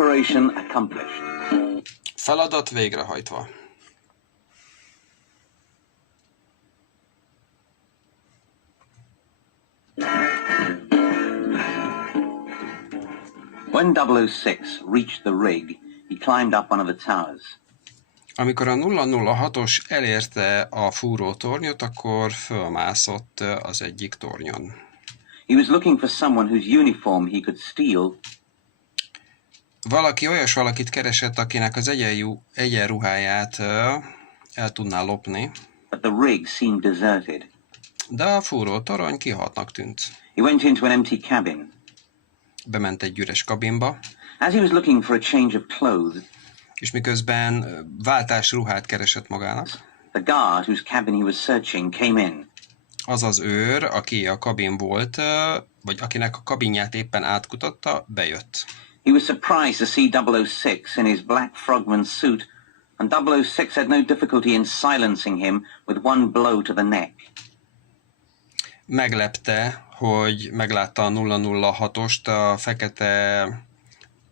Operation accomplished. Feladat végrehajtva. When 006 reached the rig, he climbed up one of the towers. Amikor a 006-os elérte a fúrótornyot, akkor fölmászott az egyik tornyon. He was looking for someone whose uniform he could steal. Olyas valakit keresett, akinek az egyenruháját el tudná lopni. But the rig seemed deserted. De a fúrótorony kihaltnak tűnt. He went into an empty cabin. Bement egy üres kabinba. As he was looking for a change of clothes, és miközben váltásruhát keresett magának, the guard whose cabin he was searching came in. Az az őr, aki a kabin volt, vagy akinek a kabinját éppen átkutatta, bejött. He was surprised to see 006 in his black frogman suit, and 006 had no difficulty in silencing him with one blow to the neck. Meglepte, hogy meglátta a 006-ost a fekete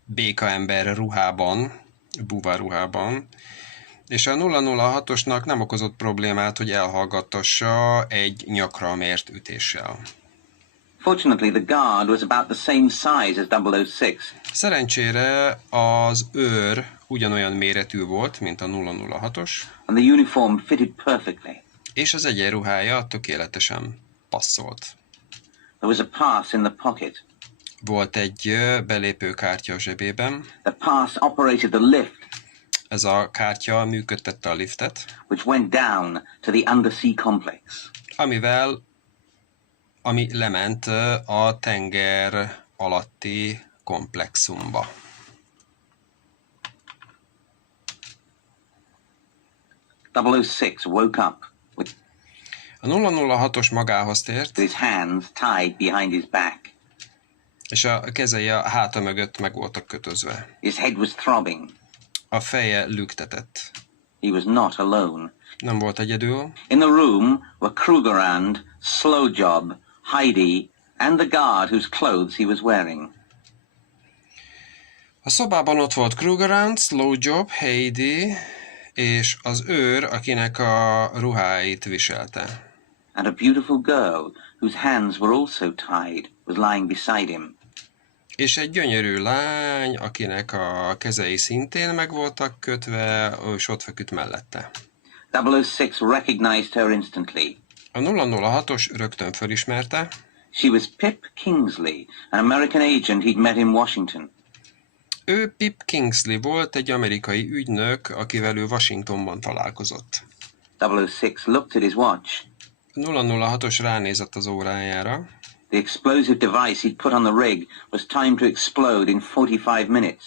békaember ruhában, búvárruhában, és a 006-osnak nem okozott problémát, hogy elhallgattassa egy nyakra mért ütéssel. Fortunately, the guard was about the same size as 006. Szerencsére az őr ugyanolyan méretű volt, mint a 006-os, and the uniform fitted perfectly. És az egyenruhája tökéletesen passzolt. There was a pass in the pocket. Volt egy belépőkártya a zsebében. The pass operated the lift. Ez a kártya működtette a liftet, which went down to the undersea complex. Ami lement a tenger alatti komplexumba. Woke up with a 006-os magához tért, his hands tied behind his back. És a kezei a háta mögött meg voltak kötözve. His head was throbbing. A feje lüktetett. He was not alone. Nem volt egyedül. In the room were Krugerrand, Slowjob, Heidi, and the guard whose clothes he was wearing. A szobában ott volt Krugerrand, Slowjob, Heidi, és az őr, akinek a ruháit viselte. And a beautiful girl, whose hands were also tied, was lying beside him. És egy gyönyörű lány, akinek a kezei szintén meg voltak kötve, és ott feküdt mellette. 006 recognized her instantly. A 006-os rögtön fölismerte. She was Pip Kingsley, an American agent he'd met in Washington. Ő Pip Kingsley volt, egy amerikai ügynök, akivel ő Washingtonban találkozott. 006 looked at his watch. 006-os ránézett az órájára. The explosive device he'd put on the rig was timed to explode in 45 minutes.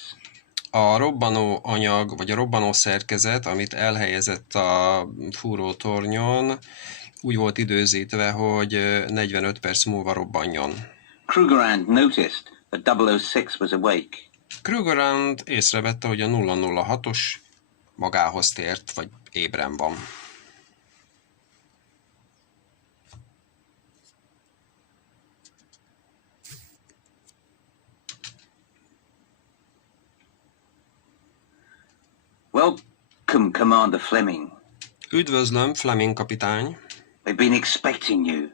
A robbanó anyag, vagy a robbanó szerkezet, amit elhelyezett a fúrótornyon, úgy volt időzítve, hogy 45 perc múlva robbanjon. Krugerrand noticed that 006 was awake. Krugerrand észrevette, hogy a 006-os magához tért, vagy ébren van. Welcome, Commander Fleming. Üdvözlöm, Fleming kapitány. We've been expecting you.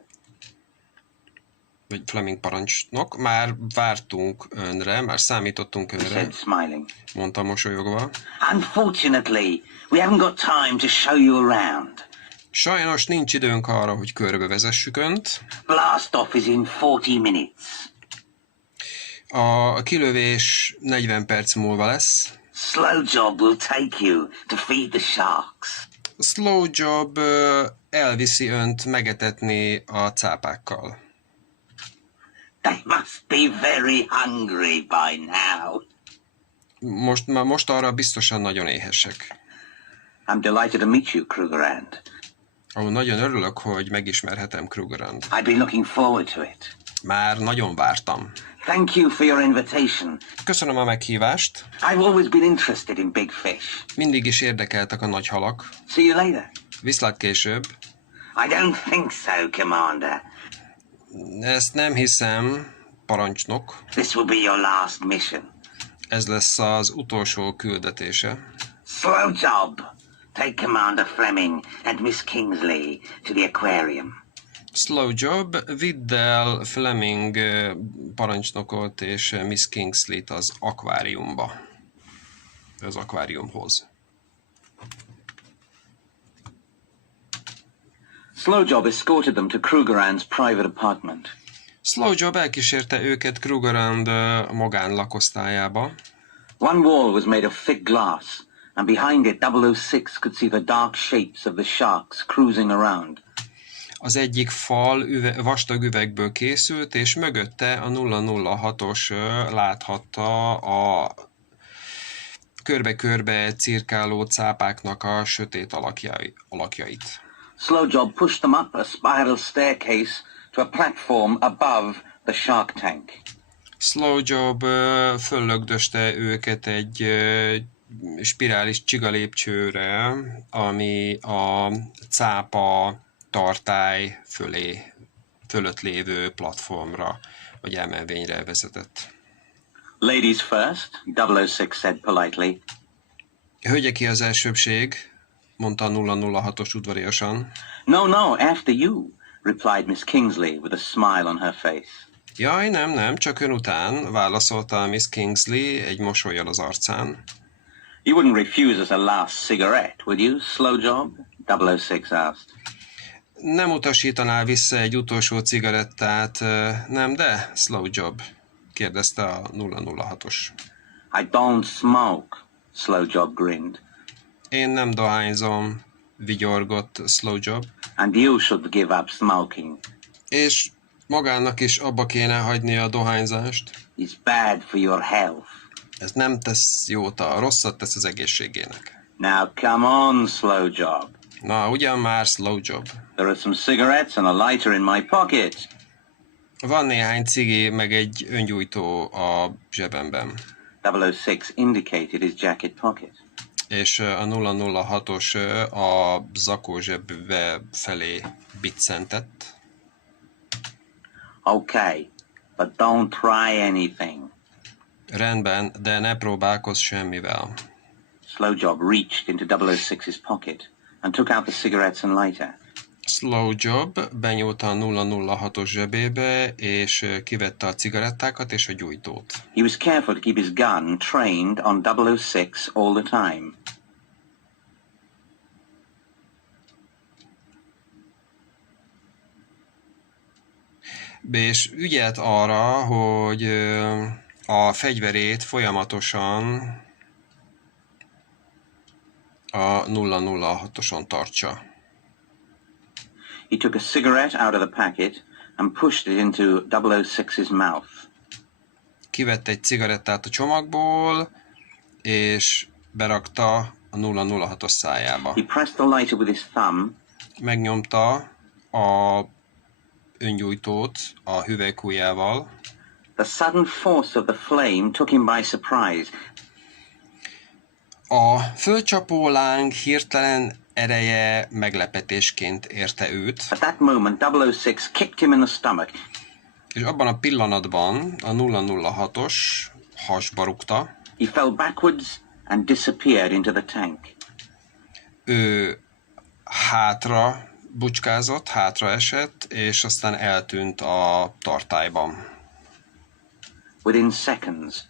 Vagy Fleming parancsnok. Már vártunk önre, már számítottunk önre. Said, smiling. Mondta mosolyogva. Unfortunately, we haven't got time to show you around. Sajnos nincs időnk arra, hogy körbevezessük önt. Blast off is in 40 minutes. A kilövés 40 perc múlva lesz. Slowjob will take you to feed the sharks. Slowjob elviszi önt megetetni a cápákkal. They must be very hungry by now. Most arra biztosan nagyon éhesek. I'm delighted to meet you, Krugerrand. Nagyon örülök, hogy megismerhetem Krugerrand. I've been looking forward to it. Már nagyon vártam. Thank you for your invitation. Köszönöm a meghívást. I've always been interested in big fish. Mindig is érdekeltek a nagy halak. See you later. Viszlát később. I don't think so, Commander. Ezt nem hiszem, parancsnok. This will be your last mission. Ez lesz az utolsó küldetése. Slow job. Take Commander Fleming and Miss Kingsley to the aquarium. Slow job, vidd el Fleming parancsnokot és Miss Kingsley-t az akváriumba. Az akváriumhoz. Slow job escorted them to Krugerrand's private apartment. Slow job elkísérte őket Krugerrand magánlakosztályába. One wall was made of thick glass, and behind it 006 could see the dark shapes of the sharks cruising around. Az egyik fal vastag üvegből készült, és mögötte a 006-os láthatta a körbe-körbe cirkáló cápáknak a sötét alakjait. Slow job pushed them up a spiral staircase to a platform above the shark tank. Slow job föllögdöste őket egy spirális csigalépcsőre, ami a cápa tartály fölött lévő platformra, vagy emelvényre vezetett. Ladies first, 006 said politely. Hölgyeké az elsőbbség, mondta a 006-os udvariasan. No, after you, replied Miss Kingsley with a smile on her face. Jaj, nem, csak ön után, válaszolta Miss Kingsley egy mosollyal az arcán. You wouldn't refuse us a last cigarette, would you, Slow job? 006 asked. Nem utasítanál vissza egy utolsó cigarettát, nem de, Slow job? Kérdezte a 006-os. I don't smoke, Slow job grinned. Én nem dohányzom, vigyorgott Slow job. And you should give up smoking. És magának is abba kéne hagyni a dohányzást. It's bad for your health. Ez nem tesz jót, rosszat tesz az egészségének. Now come on, Slow job. Na, ugyan már, Slow job. There are some cigarettes and a lighter in my pocket. Van néhány cigi, meg egy öngyújtó a zsebemben. 006 indicated his jacket pocket. És a 006-os a zakó zsebbe felé biccentett. Okay, but don't try anything. Rendben, de ne próbálkozz semmivel. Slow job reached into 006's pocket and took out the cigarettes and lighter. Slow job benyúlta a 006-os zsebébe, és kivette a cigarettákat és a gyújtót. He was careful to keep his gun trained on 006 all the time. És ügyelt arra, hogy a fegyverét folyamatosan a 006-oson tartsa. He took a cigarette out of the packet and pushed it into 006's mouth. Kivette egy cigarettát a csomagból, és berakta a 006-os szájába. He pressed the lighter with his thumb. Megnyomta a öngyújtót a hüvelykujjával. The sudden force of the flame took him by surprise. A fölcsapó láng hirtelen ereje meglepetésként érte őt. At that moment, 006 kicked him in the stomach. És abban a pillanatban a 006-os hasba rúgta. He fell backwards and disappeared into the tank. Ő hátra bucskázott, hátra esett, és aztán eltűnt a tartályban. Within seconds,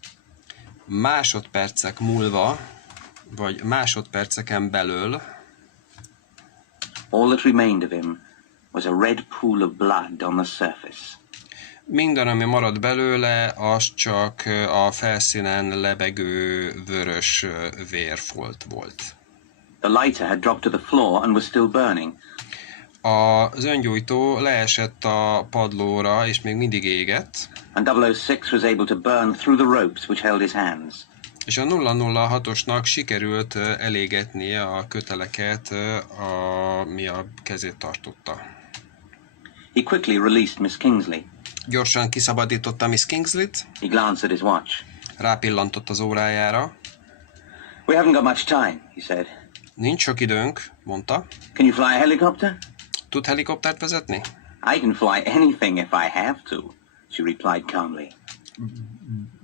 Másodpercek múlva, vagy másodperceken belül all that remained of him was a red pool of blood on the surface. minden, ami maradt belőle, az csak a felszínen lebegő vörös vérfolt volt. The lighter had dropped to the floor and was still burning. Az öngyújtó leesett a padlóra, és még mindig égett. And 006 was able to burn through the ropes which held his hands. És a 006-osnak sikerült elégetnie a köteleket, ami a kezét tartotta. He quickly released Miss Kingsley. Gyorsan kiszabadította Miss Kingsley-t, He glanced at his watch. rápillantott az órájára. We haven't got much time, he said. Nincs sok időnk, mondta. Can you fly a helicopter? Tud helikoptert vezetni? I can fly anything if I have to, she replied calmly.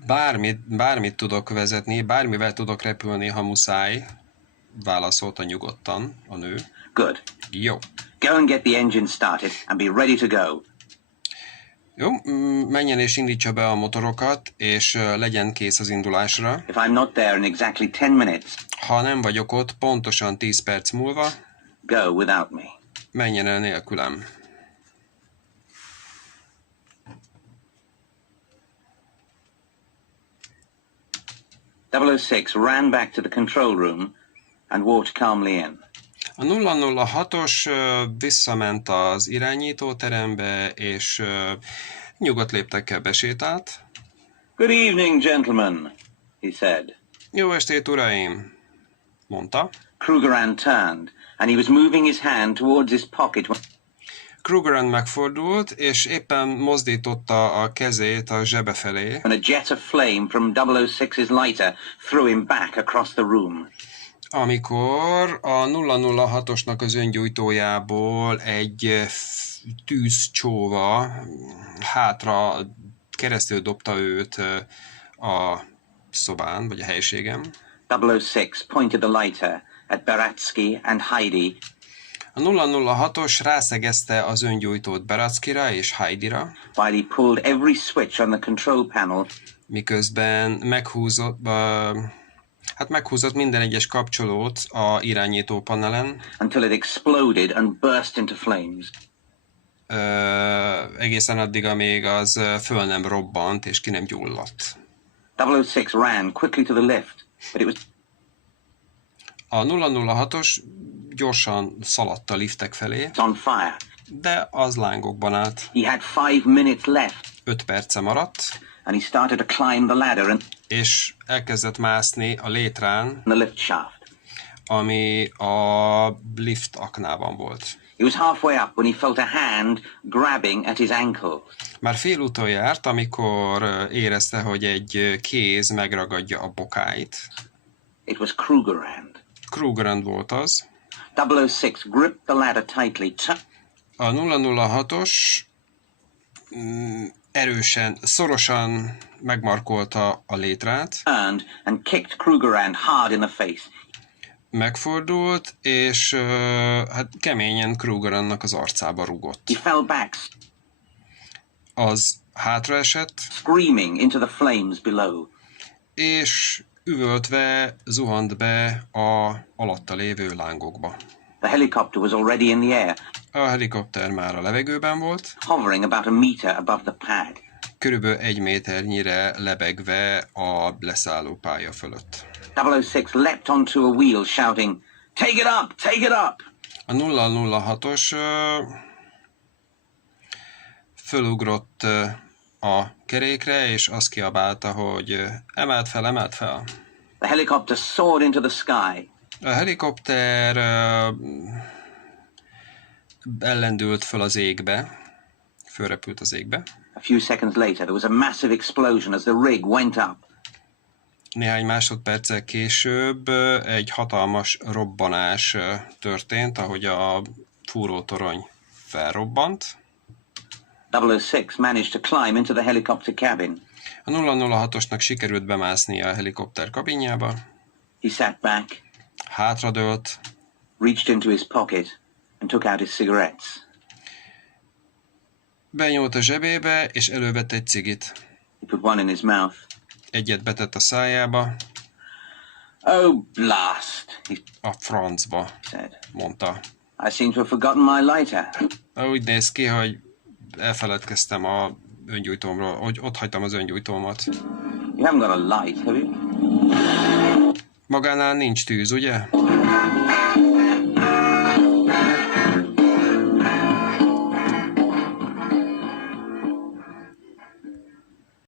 Bármit tudok vezetni, bármivel tudok repülni, ha muszáj, válaszolta nyugodtan a nő. Good. Jó. Go and get the engine started and be ready to go. Jó, menjen és indítsa be a motorokat, és legyen kész az indulásra. If I'm not there in exactly 10 minutes, Ha nem vagyok ott, pontosan 10 perc múlva, go without me. menjen el nélkülem. .006 ran back to the control room and walked calmly in. A 006-os visszament az irányítóterembe, és nyugodt léptekkel besétált. Good evening, gentlemen, he said. Jó estét, uraim, mondta. Krugerrand turned, and he was moving his hand towards his pocket when Krugerrand megfordult, és éppen mozdította a kezét a zsebe felé, a jet of flame from 006's lighter threw him back across the room. amikor a 006-osnak az öngyújtójából egy tűzcsóva hátra keresztül dobta őt a szobán, vagy a helységem. 006 pointed the lighter at Baratsky and Heidi. A 006-os rászegezte az öngyújtót Baratskyra és Heidira, while he pulled every switch on the control panel miközben meghúzott minden egyes kapcsolót a irányító panelen, until it exploded and burst into flames. Egészen addig, amíg az föl nem robbant és ki nem gyulladt. 006 ran quickly to the lift, but it was A 006-os gyorsan szaladt a liftek felé, on fire. de az lángokban állt. He had 5 minutes left, 5 perce maradt, and he started to climb the ladder and és elkezdett mászni a létrán, the lift shaft. ami a lift aknában volt. He was halfway up when he felt a hand grabbing at his ankle. Már félúton járt, amikor érezte, hogy egy kéz megragadja a bokáit. It was Krugerrand. Krugerrand volt az. 006 gripped the ladder tightly. A 006-os erősen, szorosan megmarkolta a létrát, Turned and kicked Krugerrand hard in the face. megfordult, és hát keményen Krugerrandnak az arcába rugott. He fell back, Az hátraesett, screaming into the flames below. és üvöltve zuhant be a alatta lévő lángokba. The helicopter was already in the air, A helikopter már a levegőben volt, hovering about a meter above the pad. körülbelül 1 méternyire lebegve a leszállópálya fölött. 006 leapt onto a wheel, shouting, "Take it up! Take it up!" A 006-os fölugrott a kerékre, és azt kiabálta, hogy emeld fel, emeld fel. The helicopter soared into the sky. A helikopter ellendült föl az égbe, fölrepült az égbe. A few seconds later, there was a massive explosion as the rig went up. Néhány másodperccel később egy hatalmas robbanás történt, ahogy a fúrótorony felrobbant. 006 managed to climb into the helicopter cabin. A 006-osnak sikerült bemászni a helikopter kabinjába, He sat back, hátradőlt, reached into his pocket, and took out his cigarettes. benyúlt a zsebébe, és elővett egy cigit. He put one in his mouth. Egyet betett a szájába, "Oh, blast," he a francba, said. mondta. "I seem to have forgotten my lighter." Úgy néz ki, hogy elfeledkeztem a öngyújtómról, hogy ott hagytam az öngyújtómat. "You haven't got a light, have you?" Magánál nincs tűz, ugye?